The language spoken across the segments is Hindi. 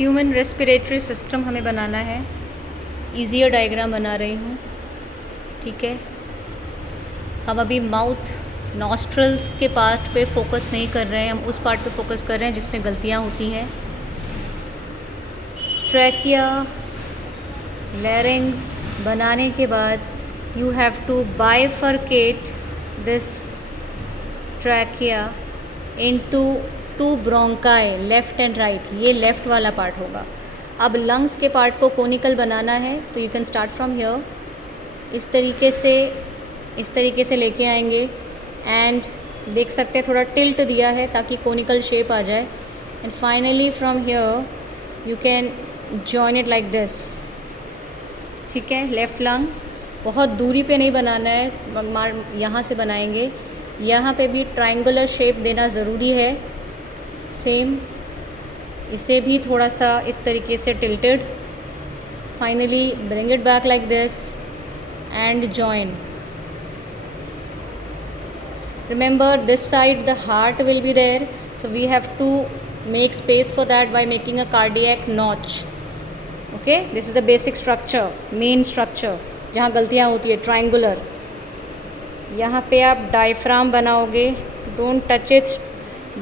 ह्यूमन रेस्पिरेटरी सिस्टम हमें बनाना है। ईजियर डायग्राम बना रही हूँ, ठीक है। हम अभी माउथ नॉस्ट्रल्स के पार्ट पे फोकस नहीं कर रहे हैं, हम उस पार्ट पे फोकस कर रहे हैं जिसमें गलतियाँ होती हैं। ट्रैकिया, लैरिंग्स बनाने के बाद you have to bifurcate this trachea into 2 bronchi, left and right. ये लेफ़्ट वाला पार्ट होगा। अब लंग्स के पार्ट को कोनिकल बनाना है, तो you can start from here. इस तरीके से लेके आएंगे एंड देख सकते हैं थोड़ा टिल्ट दिया है ताकि कोनिकल शेप आ जाए। And finally from here you can join it like this, ठीक है। लेफ़्ट लंग बहुत दूरी पे नहीं बनाना है, यहाँ से बनाएंगे। यहाँ पे भी ट्रायंगुलर शेप देना ज़रूरी है। सेम इसे भी थोड़ा सा इस तरीके से tilted. Finally bring it back like this and join. Remember this side the heart will be there, so we have to make space for that by making a cardiac notch. Okay, this is the basic structure, main structure जहाँ गलतियाँ होती है, ट्रायंगुलर। यहाँ पे आप डायफ्राम बनाओगे, don't touch it,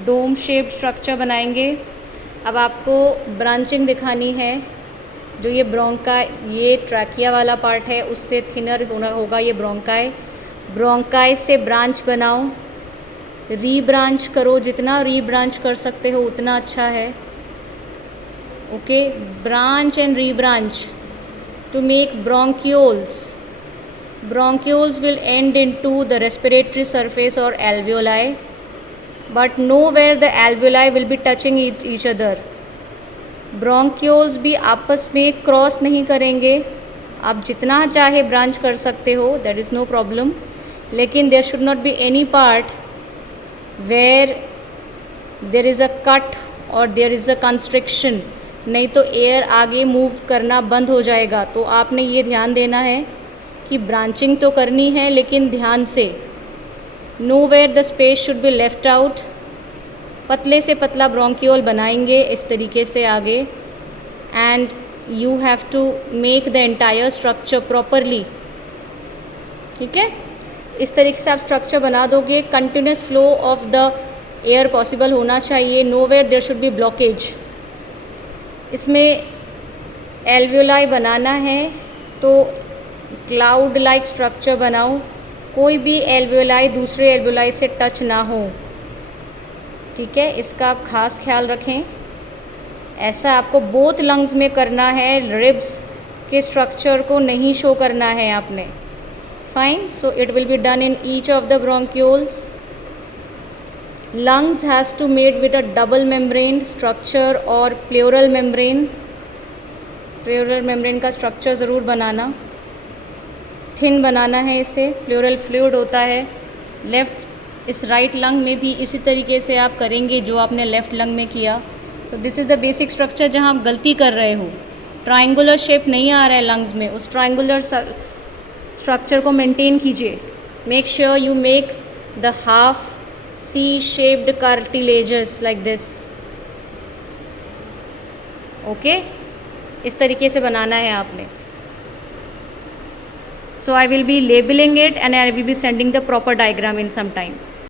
dome shaped structure बनाएंगे। अब आपको ब्रांचिंग दिखानी है। जो ये ब्रोंका, ये ट्रैकिया वाला पार्ट है, उससे थिनर होगा ये ब्रोंकाई। ब्रोंकाई से ब्रांच बनाओ, रीब्रांच करो, जितना रीब्रांच कर सकते हो उतना अच्छा है। Okay, branch and rebranch to make bronchioles. Bronchioles will end into the respiratory surface or alveoli, but nowhere the alveoli will be touching each other. Bronchioles भी आपस में क्रॉस नहीं करेंगे। आप जितना चाहे ब्रांच कर सकते हो, that is no problem, लेकिन there should not be any part where there is a cut or there is a constriction, नहीं तो एयर आगे मूव करना बंद हो जाएगा। तो आपने ये ध्यान देना है कि ब्रांचिंग तो करनी है लेकिन ध्यान से। Nowhere the space should be left out. पतले से पतला ब्रोंक्यूल बनाएंगे इस तरीके से आगे, and you have to make the entire structure properly, ठीक है। इस तरीके से आप स्ट्रक्चर बना दोगे। Continuous flow of the air possible होना चाहिए। Nowhere there should be blockage. इसमें एल्वियोलाई बनाना है तो क्लाउड लाइक स्ट्रक्चर बनाओ, कोई भी एल्वियोलाई दूसरे एल्वियोलाई से टच ना हो, ठीक है। इसका आप खास ख्याल रखें। ऐसा आपको बोथ लंग्स में करना है, रिब्स के स्ट्रक्चर को नहीं शो करना है आपने। Fine, so it will be done in each of the bronchioles. lungs has to made with a double membrane structure और pleural membrane का स्ट्रक्चर ज़रूर बनाना, थिन बनाना है। इसे प्लूरल फ्लूइड होता है। लेफ़्ट इस राइट लंग में भी इसी तरीके से आप करेंगे जो आपने लेफ़्ट लंग में किया। So this is the basic structure जहाँ आप गलती कर रहे हो। ट्रायंगुलर शेप नहीं आ रहा है लंग्स में, उस ट्रायंगुलर स्ट्रक्चर को मेंटेन कीजिए। Make sure you make the half C-shaped cartilages like this. Okay, इस तरीके से बनाना है आपने। So I will be labeling it and I will be sending the proper diagram in some time.